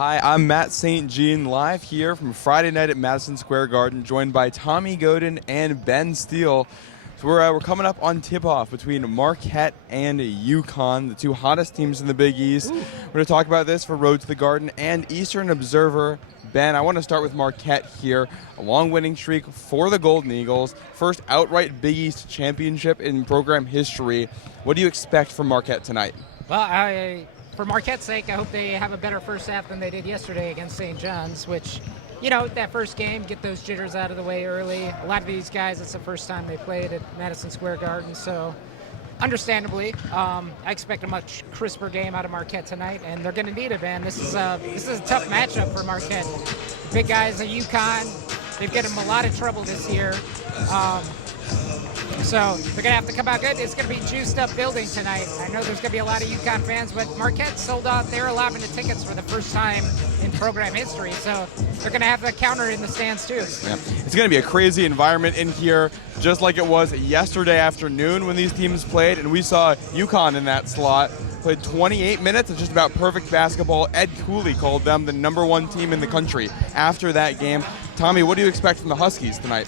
Hi, I'm Matt St. Jean, live here from Friday night at Madison Square Garden, joined by Tommy Godin and Ben Steele. So we're coming up on tip-off between Marquette and UConn, the two hottest teams in the Big East. We're going to talk about this for Road to the Garden and Eastern Observer. Ben, I want to start with Marquette here. A long winning streak for the Golden Eagles. First outright Big East championship in program history. What do you expect from Marquette tonight? Well, for Marquette's sake, I hope they have a better first half than they did yesterday against St. John's, which, you know, that first game, get those jitters out of the way early. A lot of these guys, it's the first time they played at Madison Square Garden, so understandably, I expect a much crisper game out of Marquette tonight, and they're going to need it, man. This is a tough matchup for Marquette. Big guys at UConn, they've given them a lot of trouble this year. So they're going to have to come out good. It's going to be juiced up building tonight. I know there's going to be a lot of UConn fans, but Marquette sold out their allotment of tickets for the first time in program history. So they're going to have the counter in the stands too. Yeah. It's going to be a crazy environment in here, just like it was yesterday afternoon when these teams played. And we saw UConn in that slot. Played 28 minutes of just about perfect basketball. Ed Cooley called them the #1 team in the country after that game. Tommy, what do you expect from the Huskies tonight?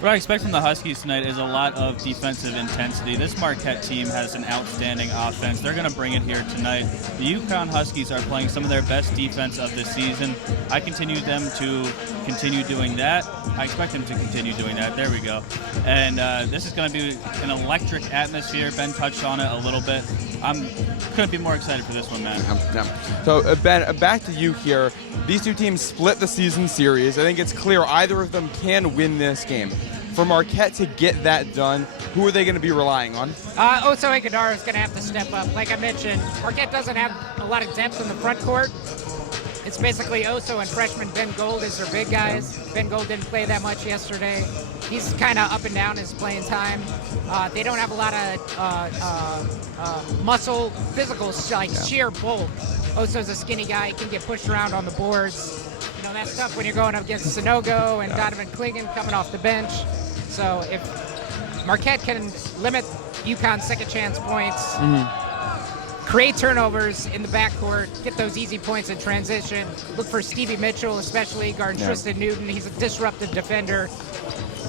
What I expect from the Huskies tonight is a lot of defensive intensity. This Marquette team has an outstanding offense. They're going to bring it here tonight. The UConn Huskies are playing some of their best defense of the season. I continue them to continue doing that. I expect them to continue doing that. There we go. And this is going to be an electric atmosphere. Ben touched on it a little bit. Couldn't be more excited for this one, man. Yeah. So, Ben, back to you here. These two teams split the season series. I think it's clear either of them can win this game. For Marquette to get that done, who are they going to be relying on? Oso Ighodaro is going to have to step up. Like I mentioned, Marquette doesn't have a lot of depth in the front court. It's basically Oso and freshman Ben Gold as their big guys. Ben Gold didn't play that much yesterday. He's kind of up and down his playing time. They don't have a lot of muscle, physical, like sheer bulk. Oso's a skinny guy. He can get pushed around on the boards. You know, that's tough when you're going up against Sanogo and Donovan Clingan coming off the bench. So if Marquette can limit UConn's second chance points, create turnovers in the backcourt, get those easy points in transition, look for Stevie Mitchell, especially guarding Tristan Newton. He's a disruptive defender.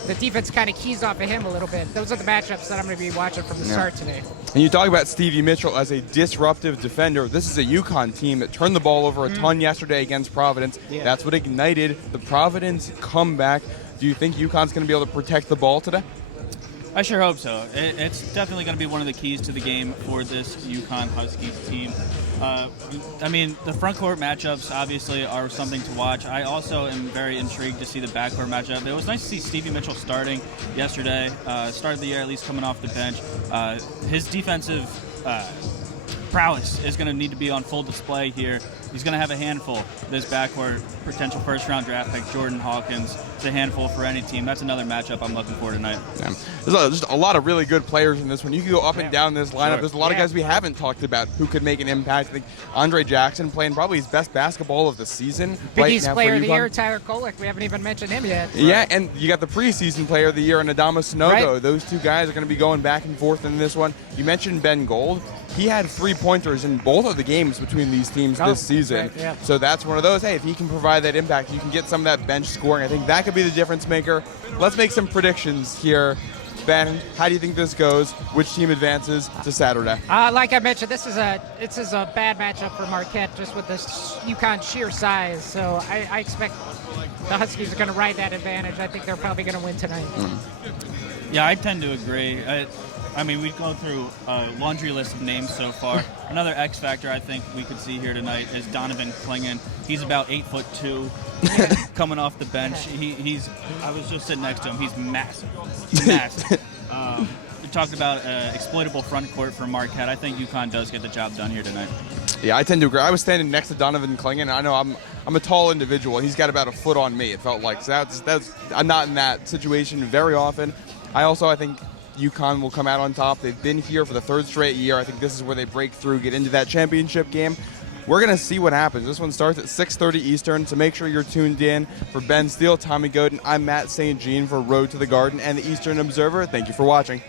The defense kind of keys off of him a little bit. Those are the matchups that I'm going to be watching from the start today. And you talk about Stevie Mitchell as a disruptive defender. This is a UConn team that turned the ball over a ton yesterday against Providence. Yeah. That's what ignited the Providence comeback. Do you think UConn's going to be able to protect the ball today? I sure hope so. It's definitely going to be one of the keys to the game for this UConn Huskies team. I mean, the front court matchups obviously are something to watch. I also am very intrigued to see the backcourt matchup. It was nice to see Stevie Mitchell starting yesterday, started the year at least coming off the bench. His defensive prowess is going to need to be on full display here. He's going to have a handful. This backcourt, potential first-round draft pick, Jordan Hawkins. It's a handful for any team. That's another matchup I'm looking for tonight. Yeah. There's just a lot of really good players in this one. You can go up and down this lineup. There's a lot of guys we haven't talked about who could make an impact. I think Andre Jackson playing probably his best basketball of the season. Big East Player of the Year, Tyler Kolek. We haven't even mentioned him yet. Yeah, and you got the preseason Player of the Year in Adama Sanogo. Right. Those two guys are going to be going back and forth in this one. You mentioned Ben Gold. He had 3-pointers in both of the games between these teams this season. Right, yeah. So that's one of those, hey, if he can provide that impact, you can get some of that bench scoring. I think that could be the difference maker. Let's make some predictions here. Ben, how do you think this goes? Which team advances to Saturday? Like I mentioned, this is a bad matchup for Marquette just with this UConn sheer size. So I expect the Huskies are going to ride that advantage. I think they're probably going to win tonight. Yeah, I tend to agree. I mean, we've gone through a laundry list of names so far. Another X factor I think we could see here tonight is Donovan Clingan. He's about 8'2", coming off the bench. I was just sitting next to him. He's massive. Massive. We talked about exploitable front court for Marquette. I think UConn does get the job done here tonight. Yeah, I tend to agree. I was standing next to Donovan Clingan. I know I'm a tall individual. He's got about a foot on me, it felt like. So that's I'm not in that situation very often. I think UConn will come out on top. They've been here for the third straight year. I think this is where they break through, get into that championship game. We're going to see what happens. This one starts at 6:30 Eastern, so make sure you're tuned in. For Ben Steele, Tommy Godin, I'm Matt St. Jean for Road to the Garden and the Eastern Observer. Thank you for watching.